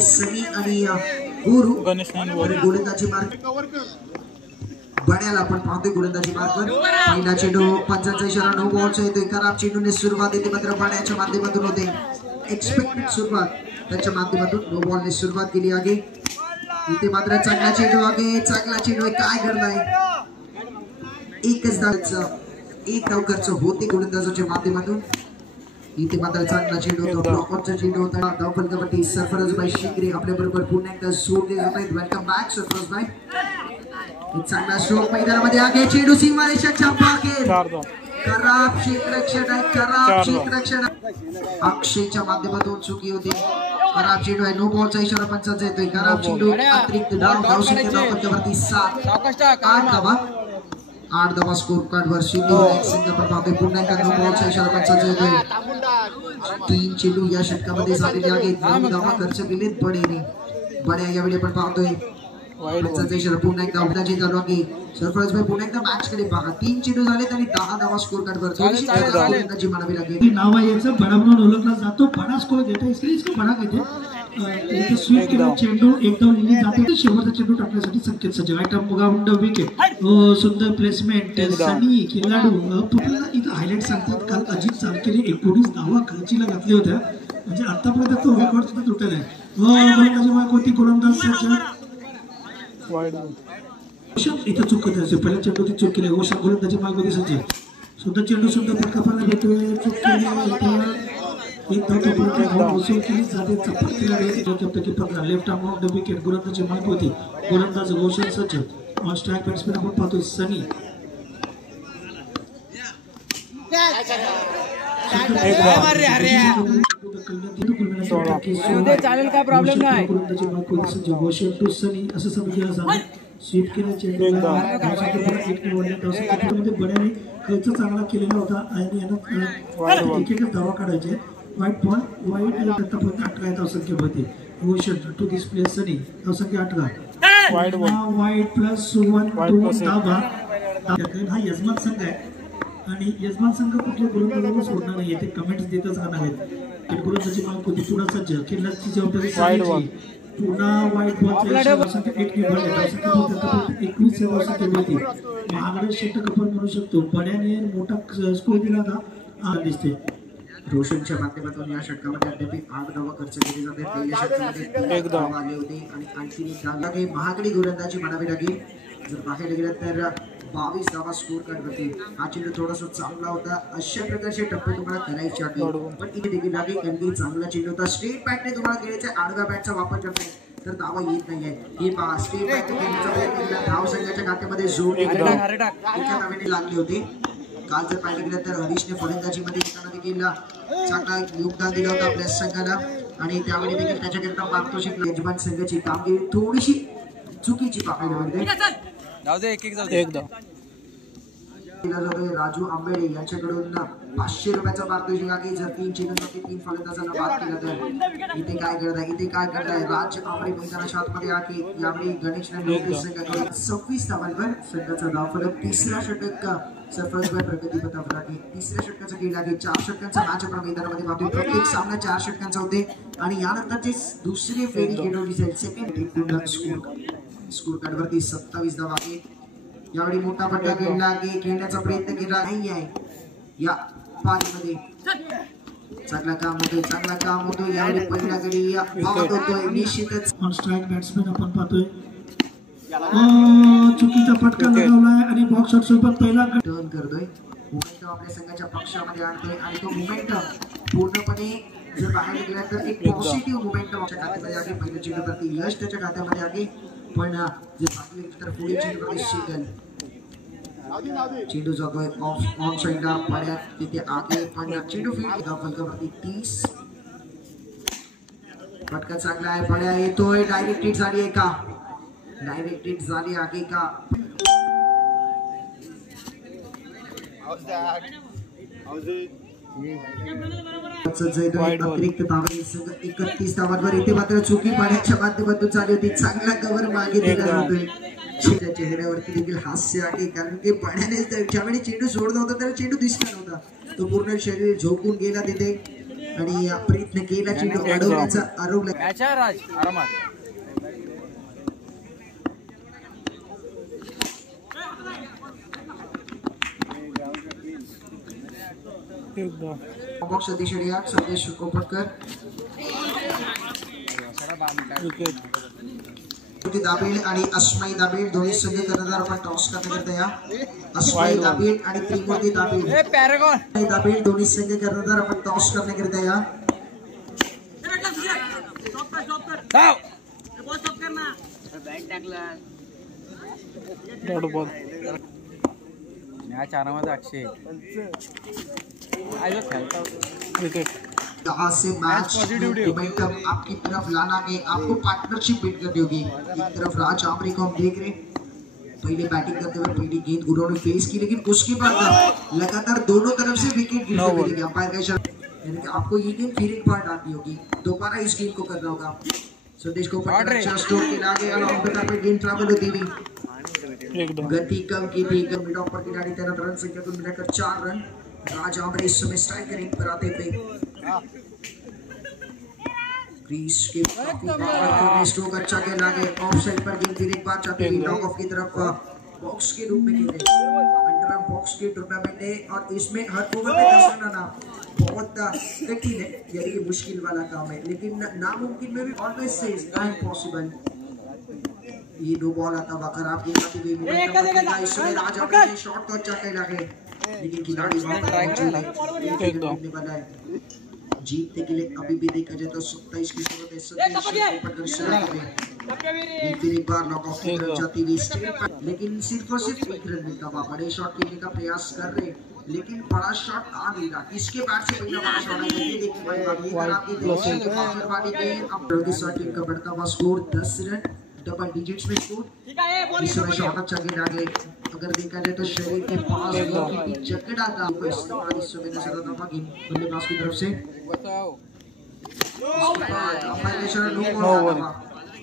सनी आणि गुरु गोलंदाजी मार्क बड्याला आपण पाहतोय गोलंदाजी मार्कवर पहिला चेंडू पंचांचा इशारा नो बॉलचा येतोय खराब चेंडूने सुरुवात येते मात्र बड्याच्या माध्यमातून होते एक्सपेक्टेड सुरुवात त्याच्या माध्यमातून नो बॉलने सुरुवात केली आगे इथे मात्र चांगला चेंडू आगे चांगला चेंडू काय करताय एकच धावचं एक धाव खर्च होते गोलंदाजाच्या माध्यमातून इथे मात्र चांगला चेंडू होता ब्लॉकरचा चेंडू होता धाव फलकावरती सरफराजभाई शिंगरे आपल्या बरोबर पुन्हा एकदा सोडले जात आहेत वेलकम बॅक सरफराजभाई चांगला स्ट्रोक मैदानामध्ये आगे चेंडू सीमारेषाच्या बाहेर खराब क्षेत्ररक्षण आहे खराब क्षेत्ररक्षण अक्षयच्या माध्यमातून चुकी होती खराब चेंडू आहे नो बॉलचा इशारा पंचांचा येतोय खराब चेंडू अतिरिक्त धावसंख्या धावफलकावरती 8 धावा स्कोर कार्ड वर शिंदे संघ पाहतोय पुन्हा एकदा नो बॉलचा इशारा पंचांचा येतोय 3 चेंडू या षटकामध्ये झालेले आहेत 9 धावा खर्च केलेत बड्या यावेळी आपण पाहतोय पंचांचा इशारा पुन्हा एकदा उलटाची चालू आहे सरफराजभाई पुन्हा एकदा मॅच कडे बघा 3 चेंडू झालेत आणि 10 धावा स्कोर कार्ड वर गोलंदाजी म्हणावी लागेल नाव आहे याचं बडा म्हणून ओळखला जातो बडा स्कोर देतो इसलिए इसको बडा कहते इथे स्वीप केला चेंडू एकदम लिहिली जाते शेवटचा चेंडू टाकण्यासाठी संकेत सज्ज राईट आर्म मुगाउंड विकेट सुंदर प्लेसमेंट सनी खिलाडू इथं हायलाइट सांगतात काल अजित चालकेने 19 धावा खर्चीला घातल्या होत्या म्हणजे आतापर्यंत तो रेकॉर्ड सुद्धा तुटला आहे गोलंदाजी कोणती गोलंदाज सज्ज इथं चूक करते पहिल्या चेंडू ती चूक केली गोलंदाजी मार्ग दिसायचे सुद्धा चेंडू सुद्धा फटकापाला भेटतोय चूक केली एक धाव वसूल केली जाते चपातीला keeper left arm off the wicket गोलंदाजी मार्ग होती गोलंदाज घोषण सज्ज ऑन स्ट्राइक बॅट्समॅन आपण पाहतोय सनी चालेल काय प्रॉब्लेम नाही गोलंदाजी मार्ग होती सज्ज घोषण टू सनी असं समजलं जातं स्वीप केला चेंडू बड्याने खर्च चांगला केलेला होता आणि यांना एक एकच धावा काढायचे वाईट पॉईंट वाईट आतापर्यंत 18 धावसंख्या होती घोषण टू दिस प्लेयर सनी धावसंख्या 18 वाईट प्लस 1 2 धावा हा यजमान संघ आहे आणि यजमान संघ कुठल्या गोलंदाजाला सोडणार नाही ते कमेंट्स देतच राहणार आहेत गोलंदाजी मार्क होती पुन्हा सज्ज खेळण्याची जबाबदारी पुन्हा वाईट बॉलच्या 21 होती महागडे षटक आपण म्हणू शकतो बड्याने मोठा स्कोर दिला होता दिसते रोशनच्या माध्यमातून या षटकामध्ये अद्याप 8 धावा खर्च केली जाते पहिल्या षटकामध्ये 1 धाव आले होते आणि आणखी एक धाव लागेल महागडी गोलंदाजी म्हणावी लागेल जर बाहेर गेलं तर 22 धावा स्कोर करते हा चेंडू थोडासा चांगला होता अशा प्रकारचे टप्पे तुम्हाला करायचे आहे पण इथे देखील लागेल कारण चांगला चेंडू होता स्ट्रेट बॅटने तुम्हाला खेळायचा आडव्या बॅटचा वापर करताय तर धावा येत नाहीये हे पहा स्ट्रेट बॅटने खेळण्याचा प्रयत्न केला धाव संघाच्या खात्यामध्ये जोड एका धावेने लागली होती काल जर पाहिलं गेलं तर हरीशने फलंदाजीमध्ये येताना देखील चांगला योगदान दिलं होतं आपल्या संघाला आणि त्यावेळी देखील त्याच्याकरिता मार्गदर्शक यजमान संघाची कामगिरी थोडीशी चुकीची पाहायला मिळते राजू आंबेडे यांच्याकडून 500 रुपयाचा पारितोषिक आहे जर 3 चेंडूंमध्ये 3 फलंदाजांना बाद केलं तर इथे काय करताय राज आंबेडे मैदानाच्या आतमध्ये आहे यावेळी गणेशने संघाकडे 26 धावांवर संघाचा धावफलक तिसरा षटक सरफराजभाई प्रगतीपथावर आहे तिसऱ्या षटकाचा खेळ आहे 4 षटकांचा मॅच आपण मैदानामध्ये पाहतोय प्रत्येक सामना 4 षटकांचा होते आणि यानंतर जे दुसरी फेरी खेळवली जाईल सेकंड स्कोर कार्ड वरती 27 धावा आहेत यावेळी मोठा फटका खेळण्याचा प्रयत्न केला नाही आहे या पारीमध्ये चांगला काम होतोय यावेळी पहिला गडी होतोय निश्चितच ऑन स्ट्राइक बॅट्समॅन आपण पाहतोय चुकीचा फटका लगावलाय आणि बॉक्स शॉट सोबत पहिला टर्न करतोय मोमेंटम आपल्या संघाच्या पक्षामध्ये आणतोय आणि तो मोमेंटम पूर्णपणे जर बाहेर गेला तर एक पॉझिटिव्ह मोमेंटम आपल्या खात्यामध्ये आहे पहिल्या चेंडूवरती यश त्याच्या खात्यामध्ये आहे पण जर पाहिलं तर पुढे चेंडूमध्ये शिकल चेंडू जातोय ऑन साइडला पड्यात तिथे आगे पण चेंडू फील्ड फलकावरती 30 फटका चांगला आहे पड्या येतोय डायरेक्ट हिट झाली आहे का अतिरिक्त धावे 31 धावांवर इथे मात्र चुकी पाण्याच्या माध्यमातून झाली होती चांगला कव्हर मागे दिला जातोय चेहऱ्यावरती देखील हास्य आहे कारण की पाण्याने ज्यावेळी चेंडू सोडला होता त्याला चेंडू दिसला नव्हता तो पूर्ण शरीर झोपून गेला तिथे आणि प्रयत्न केला चेंडू अडवण्याचा अडवला मॅच आहे राज आरामात. बॉक्स दिशेने या संदेश कोपटकर दाबेल आणि अस्माई दाबेल दोन्ही संघ कर्णधार आपण टॉस करण्याकरता या. अस्माई दाबेल आणि त्रिमूर्ती दाबेल दाबेल दोन्ही संघ कर्णधार आपण टॉस करण्याकरता या. मॅच आरामात. अक्षय यहाँ से मैच मोमेंटम आपकी तरफ लाना है, आपको पार्टनरशिप बिल्ड करनी होगी. एक तरफ राज आमरे को हम देख रहे पहले बैटिंग करते हुए पहली गेंद उन्होंने फेस की, लेकिन उसके बाद लगातार दोनों तरफ से विकेट गिरते मिलेंगे. अंपायर का इशारा यानी कि आपको ये गेंद फिर एक बार डालनी होगी, दोबारा इस गेंद को करना होगा. संदेश को अच्छा स्ट्रोक के आगे अलाउंड द कार्पेट गेंद ट्रैवल होती हुई गति कम की थी. मिड ऑफ पर खिलाड़ी 13 रन संख्या को मिलाकर 4 रन. राज आमरे इस समय स्ट्राइक रेट पर आते हुए क्रीज के स्ट्रोक अच्छा खेला गया. ऑफ साइड पर गेंद फिर एक बार जाती हुई नॉक ऑफ की तरफ बॉक्स के रूप में खेले. अंडर बॉक्स के टूर्नामेंट है और इसमें हर ओवर में 10 रन आना बहुत कठिन है, यानी कि मुश्किल वाला काम है, लेकिन नामुमकिन में भी always says I am possible. ये दो बॉल आता हुआ खराब गेंद आती हुई इस समय राज आमरे ने शॉट तो अच्छा खेला है, लेकिन खिलाड़ी जीतने के लिए अभी भी देखा जाए तो 27 की जरूरत है. फिर एक बार नॉक ऑफ की तरफ जाती हुई लेकिन सिर्फ और सिर्फ एक रन मिलता हुआ. बड़े शॉट खेलने का प्रयास कर रहे, लेकिन बड़ा शॉट आ नहीं रहा. इसके बाद से पहला बड़ा शॉट है, ये देखने वाली बात. ये खराब गेंद अब टीम का बढ़ता हुआ स्कोर 10 रन, डबल डिजिट्स में स्कोर. इस समय शॉट अच्छा गेंद आगे अगर देखा जाए तो शरीर के पास जकड़ा था को इस्तेमाल इस समय नजर आता था बल्लेबाज की तरफ से.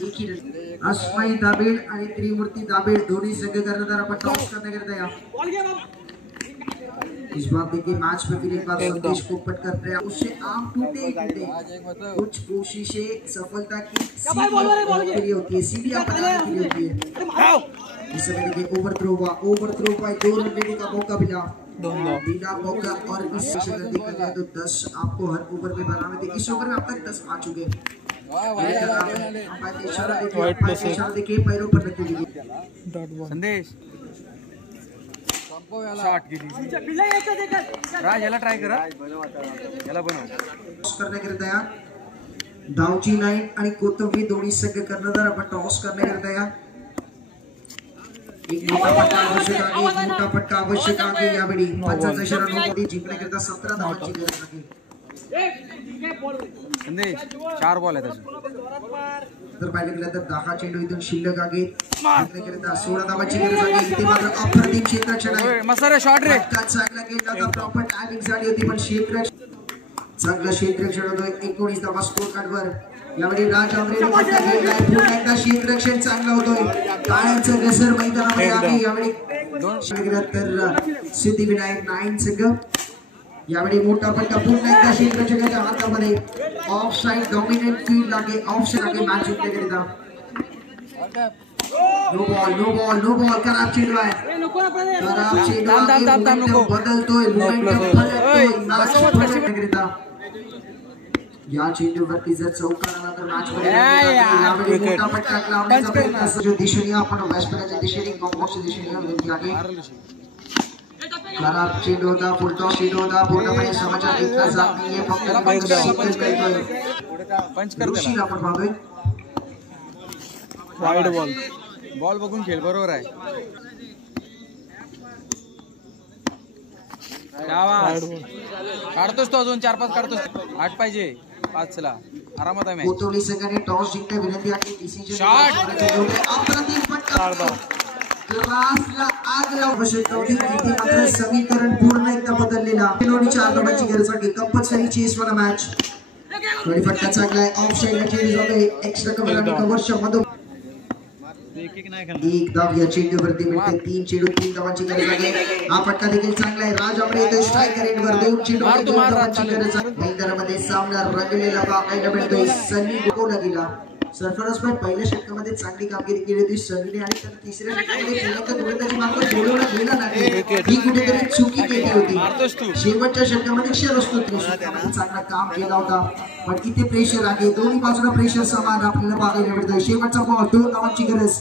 एक ही रन. अस्माई दाबेल आणि त्रिमूर्ती दाबेल दोन्ही संघ कर्णधार आपण टॉस करण्याकरता या. इस बार देखिए मैच में फिर एक बार संदेश को पट कर रहे हैं. उससे आम टूटे कुछ कोशिशें सफलता की के लिए होती है, सीढ़ियां बनाने के लिए होती है. इस समय देखिए ओवर थ्रो हुआ 2 रन लेने का मौका मिला बिना मौका. और इस अगर देखा जाए तो 10 आपको हर ओवर में बनाने थे. इस ओवर में अब तक 10 आ चुके हैं. देखिए पैरों पर रखी हुई संदेश शॉट गेली. राज याला ट्राय करा, याला बनव करण्याकरता या. धावची लाईन आणि कोथंबी दोन्ही संघ कर्णधार आपण टॉस करण्याकरता या. एक मोठा फटका आवश्यक आहे, एक मोठा फटका आवश्यक आहे यावेळी. 55 रन जिंकण्याकरता 17 धावांची गरज आहे. संदेश 4 बॉल आहेत अजून. तर पाहिलं गेलं तर 10 चेंडू इथून शिल्लक आहे. जिंकण्याकरता 16 धावांची गरज आहे. इथे मात्र अप्रतिम क्षेत्ररक्षण आहे. मसारे शॉट रे चांगला गेला, प्रॉपर टायमिंग झाली होती, पण चांगलं क्षेत्ररक्षण होतोय. 19 धावा स्कोर कार्डवर यावेळी राज आमरेने फटका घेतलाय. पुन्हा एकदा क्षेत्ररक्षण चांगलं होतोय. काळ्यांचं घसर मैदानामध्ये आहे यावेळी. तर सिद्धिविनायक 9 संघ यावेळी मोठा फटका पुन्हा एकदा क्षेत्ररक्षकाच्या हातामध्ये. ऑफ साइड डॉमिनेट फील्ड लागे, ऑफ साइड लागे मॅच जिंकण्याकरिता. नो बॉल खराब चेंडू आहे. खराब चेंडू बदलतोय, मोमेंटम बदलतोय. या चेंडूवरती जर चौकार आला तर मॅच मध्ये मोठा फटका लावण्याचा प्रयत्न जो दिशेने आपण व्यासपीठाच्या दिशेने कॉम्बॉक्सच्या दिशेने विनंती आहे. खराब चेंडू होता, फुलटॉस चेंडू होता, पूर्णपणे समाचार घेतला जात नाहीये. पंच कर दिला आपण पाहतोय. वाईड बॉल बघून खेळ बरोबर आहे. काढतोस तो अजून 4-5 काढतोस. 8 पाहिजे 5 ला आरामात आहे. कोतोली संघाने टॉस जिंकणे विनंती आहे. डिसिजन शॉट अप्रतिम फटका क्लासला आग लावू शकतो. इथे मात्र समीकरण पूर्ण एकदा बदललेला. 4 धावांची गरज आहे. कंपल्सरी चेस वाला मॅच. थोडी फटका चांगला आहे. ऑफ साइडला चेंज होतोय. एक्स्ट्रा कव्हर आणि कव्हरच्या मधून एक धाव या चेंडूवरती मिळते 3 चेंडू 3 धावांची गरज आहे हा फटका देखील चांगला आहे राज आमरे येतोय स्ट्रायकर एंडवर 2 चेंडू 2 धावांची गरज आहे मैदानामध्ये सामना रंगलेला पाहायला मिळतोय सनी गोला गेला सरफराज भाई पहिल्या षटकामध्ये चांगली कामगिरी केली होती सनीने आणि तर तिसऱ्या षटकामध्ये गोलंदाजी मार्ग बोलवला गेला नाही ही कुठेतरी चुकी केली होती शेवटच्या षटकामध्ये क्षर असतो षटकामध्ये चांगला काम केला होता पण इथे प्रेशर आहे दोन्ही बाजूला प्रेशर समान आपल्याला पाहायला मिळतोय शेवटचा बॉल 2 धावांची गरज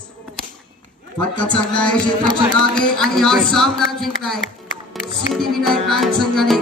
फटका चांगला आहे शेवटच्या मागे आणि हा सामना जिंकलाय सिद्धिविनायक संघाने